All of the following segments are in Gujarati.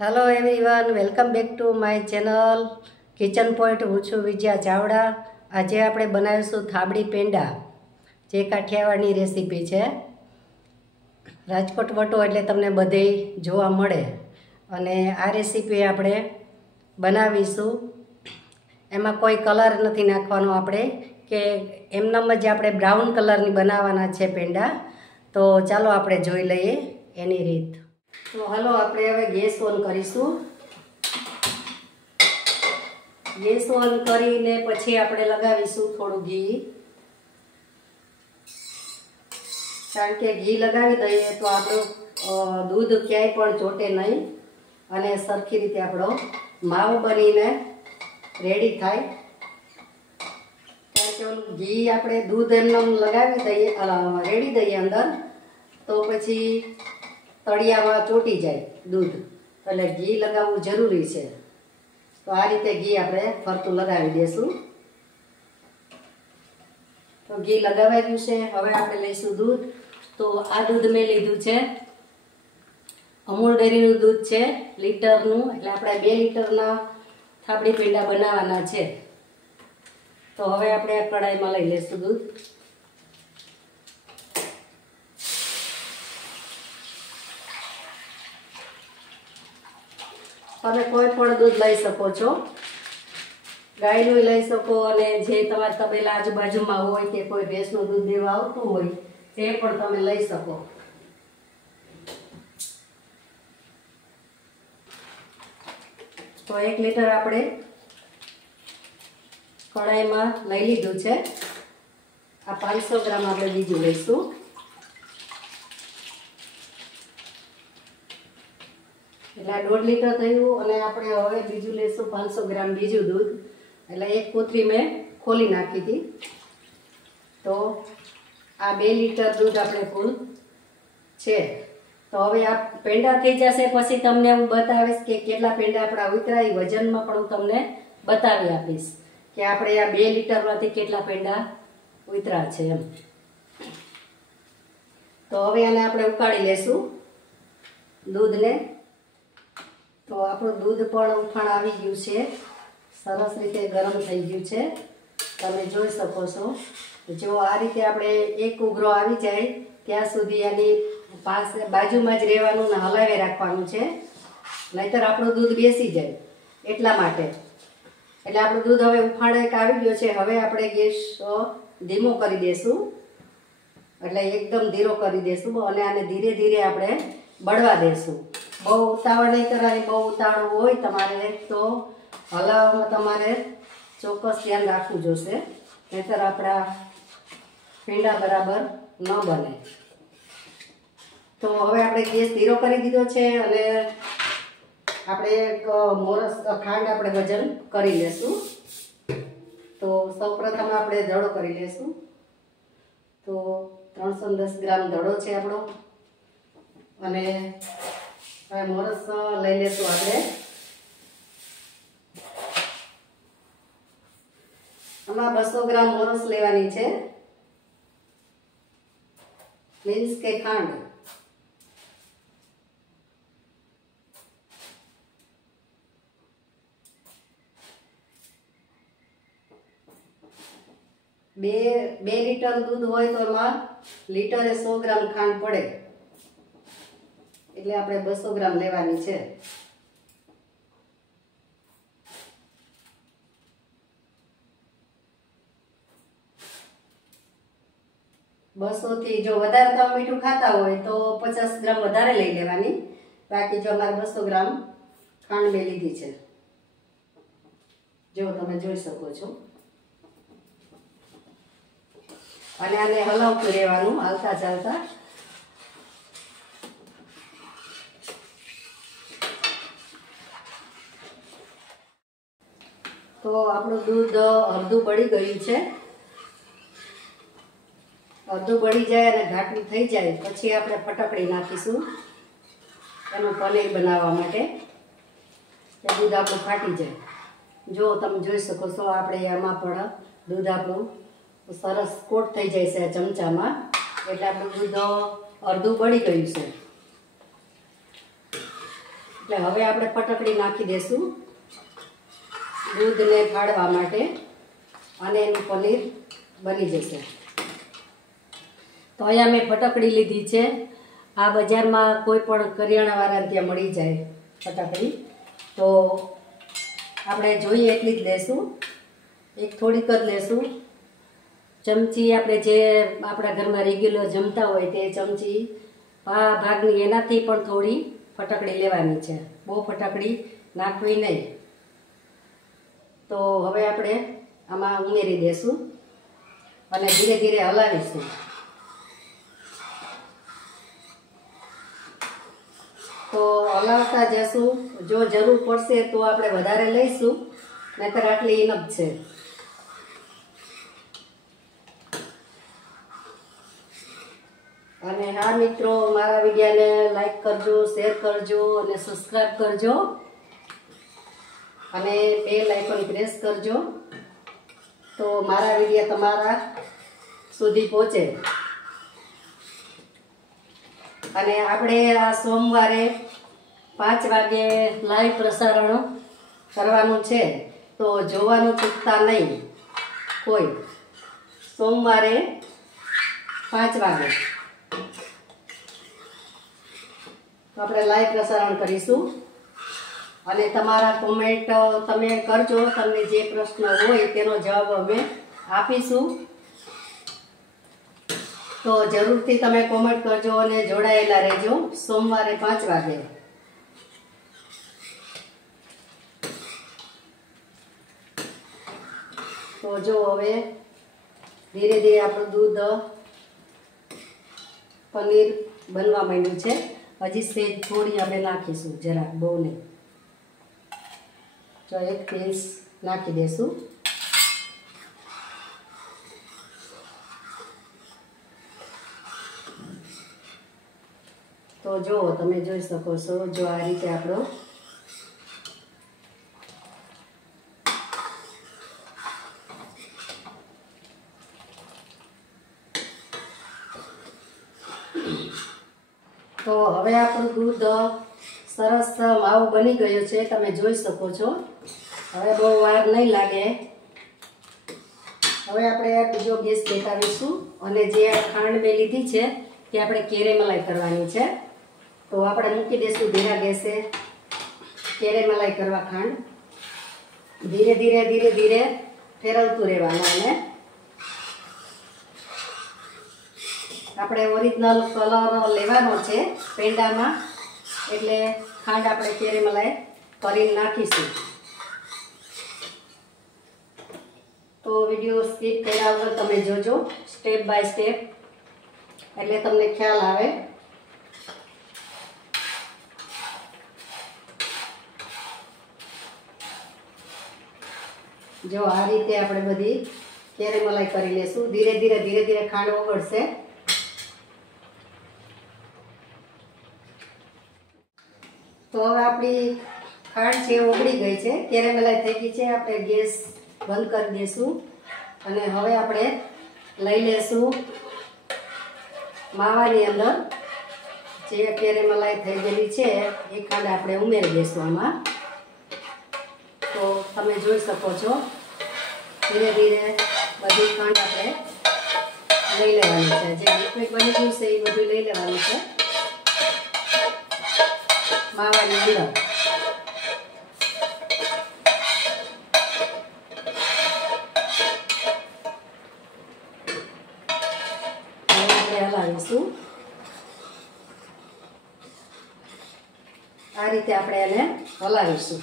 Hello everyone, welcome back to my channel kitchen point. हूँ छुं विजया चावड़ा। आज આપણે બનાવીશું થાબડી પેંડા, જે કાઠિયાવાડની રેસીપી છે। રાજકોટ વટો એટલે તમને બધે જોવા મળે અને આ રેસીપી આપણે બનાવીશું। એમાં કોઈ કલર નથી નાખવાનો આપણે, કે એમનામ જ આપણે બ્રાઉન કલરની બનાવવાના છે પેંડા। તો ચાલો આપણે જોઈ લઈએ એની રીત। તો હાલો આપણે હવે ગેસ ઓન કરીશું। ગેસ ઓન કરીને પછી આપણે લગાવીશું થોડું ઘી, કારણ કે ઘી લગાવી દઈએ તો આપણું દૂધ ક્યાંય પણ ચોટે નહીં અને સરખી રીતે આપણો માવો બનીને રેડી થાય। કારણ કે ઓલું ઘી આપણે દૂધ એમને લગાવી દઈએ, રેડી દઈએ અંદર, તો પછી તળિયામાં ચોટી જાય દૂધ, એટલે ઘી લગાવવું જરૂરી છે। તો આ રીતે ઘી આપણે ફરતું લગાવી દેશું। તો ઘી લગાવાઈ ગયું છે। હવે આપણે લઈશું દૂધ। તો આ દૂધ મેં લીધું છે, અમૂલ ડેરીનું દૂધ છે લીટરનું, એટલે આપણે 2 લીટરના થાબડી પેંડા બનાવવાના છે। તો હવે આપણે આ કડાઈમાં લઈ લઈશું દૂધ। તમે કોઈ પણ દૂધ લઈ શકો છો, ગાયનું લઈ શકો અને જે તમારા તબેલા આજુબાજુમાં હોય કે કોઈ ભેંસનું દૂધ દેવા આવતું હોય તે પણ તમે લઈ શકો। તો 1 લીટર આપણે કડાઈમાં લઈ લીધું છે। આ 500 ગ્રામ આપણે બીજું લઈશું। એટલે 1.5 લીટર થયું અને આપણે હવે બીજું લઈશું 500 ગ્રામ બીજું દૂધ। એટલે એક કોથળી મેં ખોલી નાખી હતી। તો આ 2 લીટર દૂધ આપણે કુલ છે। તો હવે આ પેંડા થઈ જશે પછી તમને હું બતાવીશ કે કેટલા પેંડા આપણા ઉતરાય, વજનમાં પણ હું તમને બતાવી આપીશ કે આપણે આ 2 લીટરમાંથી કેટલા પેંડા ઉતરા છે એમ। તો હવે આને આપણે ઉકાળી લેશું દૂધને। તો આપણું દૂધ પણ ઉફાણ આવી ગયું છે, સરસ રીતે ગરમ થઈ ગયું છે, તમે જોઈ શકો છો। જો આ રીતે આપણે એક ઉઘરો આવી જાય ત્યાં સુધી આની બાજુમાં જ રહેવાનું ને હલાવી રાખવાનું છે, નહીતર આપણું દૂધ બેસી જાય, એટલા માટે। એટલે આપણું દૂધ હવે ઉફાણ એક આવી ગયો છે। હવે આપણે ગેસ ધીમો કરી દેશું, એટલે એકદમ ધીરો કરી દેશું અને આને ધીરે ધીરે આપણે બળવા દેશું। બહુ ઉતાવળ નહીં કરવાની, બહુ ઉતાવળ હોય તમારે તો હલાવવામાં તમારે ચોક્કસ ધ્યાન રાખવું જોશે, નહીતર આપણા પેંડા બરાબર ન બને। તો હવે આપણે ગેસ ધીરો કરી દીધો છે અને આપણે મોરસ ખાંડ આપણે વજન કરી લેશું। તો સૌપ્રથમ આપણે દડો કરી લેશું। તો 310 ગ્રામ દડો છે આપણો, અને હવે મોરસ લઈ લેશું આપણે। આમાં 200 ગ્રામ મોરસ લેવાની છે, મીન્સ કે ખાંડ। બે લીટર દૂધ હોય તો એમાં લીટરે 100 ગ્રામ ખાંડ પડે, એટલે આપણે 200 ગ્રામ લેવાની છે। થી જો વધારે તમે મીઠું ખાતા હોય તો 50 ગ્રામ વધારે લઈ લેવાની, બાકી જો અમારે 200 ગ્રામ ખાંડ મેં લીધી છે, જો તમે જોઈ શકો છો। અને આને હલાવતું રહેવાનું હાલતા ચાલતા। તો આપણું દૂધ અડધું બળી ગયું છે। અડધું બળી જાય અને ઘાટું થઈ જાય પછી આપણે ફટકડી નાખીશું એનું પનીર બનાવવા માટે, એ દૂધ આપણું ફાટી જાય। જો તમે જોઈ શકો છો આપણે આમાં પણ દૂધ આપણું સરસ કોટ થઈ જાય છે ચમચામાં, એટલે આપણું દૂધ અડધું બળી ગયું છે, એટલે હવે આપણે ફટકડી નાખી દેશું દૂધને ફાડવા માટે અને એનું પનીર બની જશે. તો અહીંયા મેં ફટકડી લીધી છે. આ બજારમાં કોઈ પણ કરિયાણાવાળા ત્યાં મળી જાય ફટકડી. તો આપણે જોઈએ એટલી જ લેશું, એક થોડીક જ લેશું. ચમચી આપણે જે આપણા ઘરમાં રેગ્યુલર જમતા હોય તે ચમચી ભાગની એનાથી પણ થોડી ફટકડી લેવાની છે, બહુ ફટકડી નાખવી નહીં. તો હવે આપણે આમાં ઉમેરી દેશું અને ધીરે ધીરે હલાવીશું. તો હલાવતા જશું, જો જરૂર પડશે તો આપણે વધારે લઈશું, નહીંતર આટલી ઇનફ છે. અને હા મિત્રો, મારા વિડીયોને લાઈક કરજો, શેર કરજો અને સબસ્ક્રાઈબ કરજો અને બેલ આઇકોન પ્રેસ કરજો, તો મારા વિડીયો તમારા સુધી પહોંચે. અને આપણે આ સોમવારે 5 વાગે લાઈવ પ્રસારણ કરવાનું છે, તો જોવાનું ચૂકતા નહીં કોઈ. સોમવારે 5 વાગે આપણે લાઈવ પ્રસારણ કરીશું. અને તમારા કોમેન્ટ તમે કરજો, તમને જે પ્રશ્ન હોય તેનો જવાબ અમે આપીશું. તો જરૂરથી તમે કોમેન્ટ કરજો અને જોડાયેલા રહેજો સોમવારે 5 વાગે. તો જો હવે ધીરે ધીરે આપણું દૂધ પનીર બનવા માંડ્યું છે. હજી સેજ થોડી આપણે નાખીશું, જરાક, બહુ નહીં. તો 1 પીસ નાખી દેશું. તો જો તમે જોઈ શકો છો, જો આ રીતે આપણો તો હવે આપણું દૂધ સરસ માવો બની ગયો છે, તમે જોઈ શકો છો. હવે બહુ વાર નહીં લાગે. હવે આપણે બીજો ગેસ બેસાડીશું અને જે ખાંડ મેં લીધી છે તે આપણે કેરેમલાઈ કરવાની છે. તો આપણે મૂકી દઈશું ધીરા ગેસે કેરેમલાઈ કરવા ખાંડ. ધીરે ધીરે ધીરે ધીરે ફેરવતું રહેવાનું. અને આપણે ઓરિજિનલ કલર લેવાનો છે પેંડામાં, એટલે ખાંડ આપણે કેરેમલાઈ કરીને નાખીશું. તો વિડીયો સ્કીપ કર્યા વગર તમે જોજો, સ્ટેપ બાય સ્ટેપ, એટલે તમને ખ્યાલ આવે. જો આ રીતે આપણે બધી કેરેમલાઈ કરી લેશું. ધીરે ધીરે ધીરે ધીરે ખાંડ ઓગળશે. તો હવે આપણી ખાંડ છે ઓગળી ગઈ છે, કેરેમલાઈ થઈ ગઈ છે. આપણે ગેસ બંધ કરી દઈશું અને હવે આપણે લઈ લેશું માવાની અંદર જે કેરેમલાઈ થઈ ગયેલી છે એ ખાંડ આપણે ઉમેરી દઈશું આમાં. તો તમે જોઈ શકો છો, ધીરે ધીરે બધી ખાંડ આપણે લઈ લેવાની છે. જે લિક્વિડ બની ગયું છે એ બધું લઈ લેવાનું છે માવાની અંદર. હલાવીશું આ રીતે, આપણે એને હલાવીશું.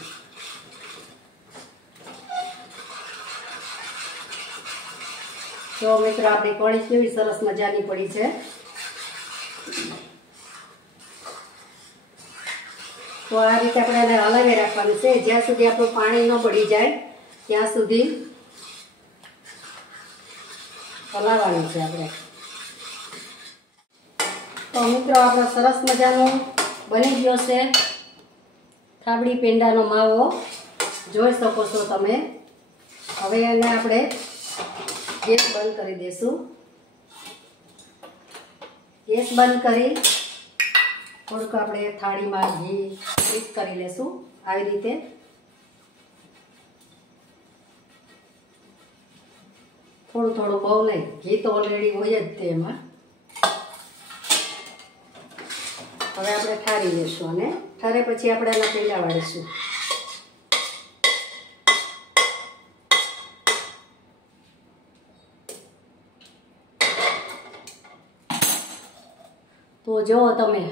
તો મિત્રો આપણી કઢી કેવી સરસ મજાની પડી છે. તો આ રીતે આપણે એને હલાવી રાખવાનું છે જ્યાં સુધી આપણું પાણી ન પડી જાય ત્યાં સુધી હલાવવાનું છે આપણે. તો મિત્રો આપણો સરસ મજાનો બની ગયો છે થાબડી પેંડાનો માવો, જોઈ શકો છો તમે. હવે એને આપણે ગેસ બંધ કરી દઈશું. ગેસ બંધ કરી થોડુંક આપણે થાળીમાં ઘી મિક્સ કરી લેશું આવી રીતે. થોડું થોડું, બહુ નહીં. ઘી તો ઓલરેડી હોય જ તેમાં. હવે આપણે ઠારી લેશું અને ઠારે પછી આપણે એના પેંડા વાળીશું. તો જો તમે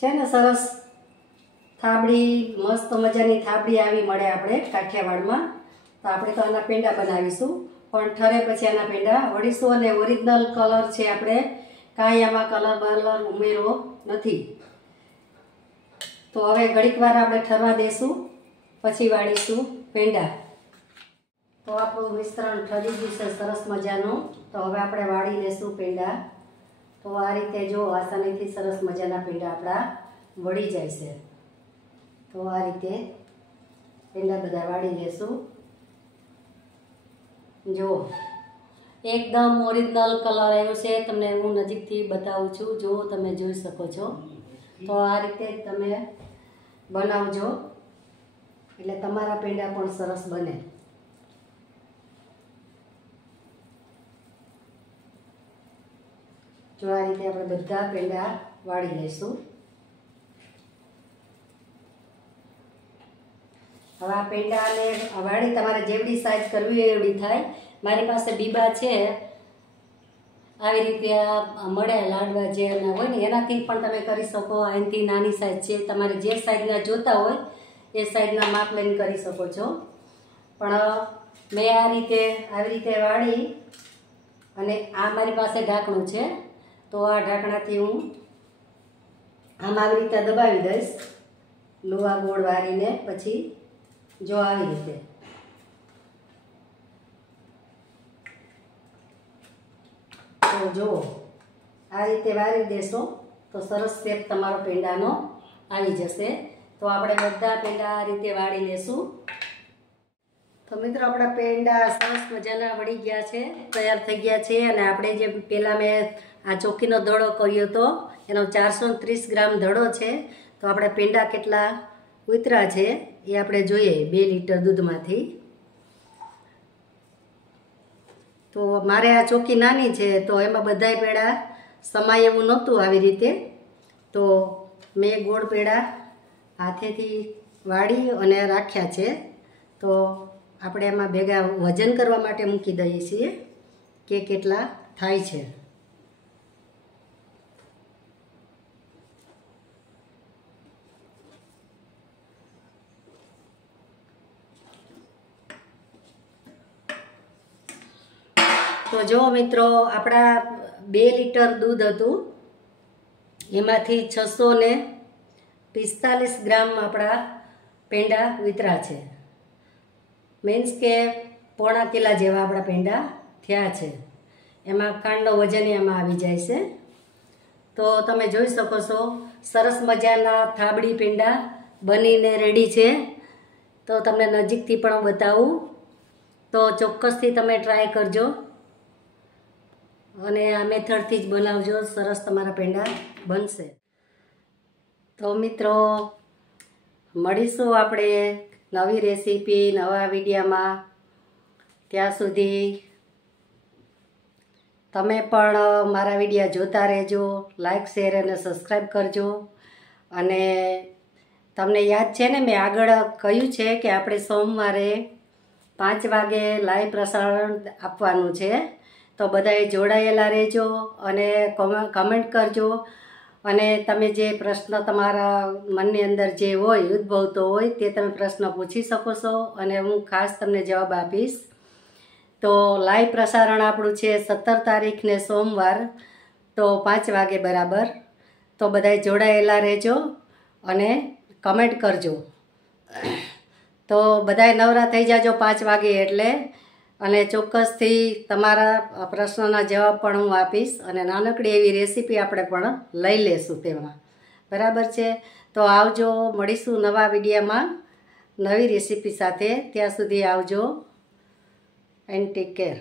છે ને સરસ થાબડી, મસ્ત મજાની થાબડી આવી મળે આપણે કાઠિયાવાડમાં. તો આપણે તો આના પેંડા બનાવીશું, પણ ઠરે પછી આના પેંડા વળીશું. અને ઓરિજિનલ કલર છે, આપણે કાંઈ આમાં કલર બલર ઉમેરો નથી. તો હવે ઘડીક વાર આપણે ઠરવા દઈશું, પછી વાળીશું પેંડા. તો આપણું મિશ્રણ ઠરી ગયું છે સરસ મજાનું. તો હવે આપણે વાળી લેશું પેંડા. તો આ રીતે જો આસાનીથી સરસ મજાના પેંડા આપણા વળી જાય છે. તો આ રીતે પેંડા બધા વાળી લેશું. જો એકદમ ઓરિજિનલ કલર આવ્યો છે, તમને હું નજીકથી બતાવું છું. જો તમે જોઈ શકો છો. તો આ રીતે તમે બનાવજો એટલે તમારા પેંડા પણ સરસ બને. જો આ રીતે આપણે બધા પેંડા વાળી લઈશું. હવે આ પેંડાને વાળી તમારે જેવડી સાઈઝ કરવી હોય એવડી થાય. મારી પાસે બીબા છે, આવી રીતે આ મળે લાડવા જે હોય ને એનાથી પણ તમે કરી શકો. એનાથી નાની સાઈઝ છે, તમારે જે સાઈઝના જોતા હોય એ સાઈઝના માપ લઈને કરી શકો છો. પણ મેં આ રીતે આવી રીતે વાળી અને આ મારી પાસે ઢાંકણું છે. તો આ ઢાંકણાથી હું આમ આવી રીતે દબાવી દઈશ, લોહા ગોળ વાળીને. પછી જો આવી રીતે તો જો આ રીતે વાળી દેશો તો સરસ શેપ તમારો પેંડાનો આવી જશે. તો આપણે બધા પેંડા આ રીતે વાળી લેશું. તો મિત્રો આપણા પેંડા સરસ મજાના વળી ગયા છે, તૈયાર થઈ ગયા છે. અને આપણે જે પહેલાં મેં આ ચોકીનો દડો કર્યો હતો એનો 430 ગ્રામ દડો છે. તો આપણે પેંડા કેટલા ઉતરા છે એ આપણે જોઈએ 2 લીટર દૂધમાંથી. તો મારે આ ચોકી નાની છે તો એમાં બધાય પેંડા સમાય એવું નહોતું આવી રીતે. તો મેં ગોળ પેંડા હાથેથી વાળી અને રાખ્યા છે. તો આપણે એમાં ભેગા વજન કરવા માટે મૂકી દઈએ છીએ કે કેટલા થાય છે. તો જો મિત્રો આપણા 2 લીટર દૂધ હતું, એમાંથી 645 ગ્રામ આપણા પેંડા ઉતરા છે. મીન્સ કે પોણા કિલા જેવા આપણા પેંડા થયા છે. એમાં ખાંડનો વજન એમાં આવી જાય છે. તો તમે જોઈ શકો છો સરસ મજાના થાબડી પેંડા બનીને રેડી છે. તો તમને નજીકથી પણ બતાવું. તો ચોક્કસથી તમે ટ્રાય કરજો અને આ મેથડથી જ બનાવજો, સરસ તમારા પેંડા બનશે. તો મિત્રો મળીશું આપણે નવી રેસીપી નવા વિડીયોમાં. ત્યાં સુધી તમે પણ મારા વિડીયો જોતા રહેજો, લાઈક શેર અને સબસ્ક્રાઈબ કરજો. અને તમને યાદ છે ને મેં આગળ કહ્યું છે કે આપણે સોમવારે 5 વાગે લાઈવ પ્રસારણ આપવાનું છે. તો બધાએ જોડાયેલા રહેજો અને કમેન્ટ કરજો. અને તમે જે પ્રશ્ન તમારા મનની અંદર જે હોય ઉદ્ભવતો હોય તે તમે પ્રશ્ન પૂછી શકો છો અને હું ખાસ તમને જવાબ આપીશ. તો લાઈવ પ્રસારણ આપણું છે 17 તારીખને સોમવાર, તો 5 વાગે બરાબર. તો બધાએ જોડાયેલા રહેજો અને કમેન્ટ કરજો. તો બધાએ નવરા થઈ જાજો 5 વાગે એટલે. અને ચોક્કસથી તમારા પ્રશ્નના જવાબ પણ હું આપીશ. અને નાનકડી એવી રેસીપી આપણે પણ લઈ લેશું તેમાં. બરાબર છે. તો આવજો, મળીશું નવા વિડીયોમાં નવી રેસીપી સાથે. ત્યાં સુધી આવજો એન્ડ ટેક કેર.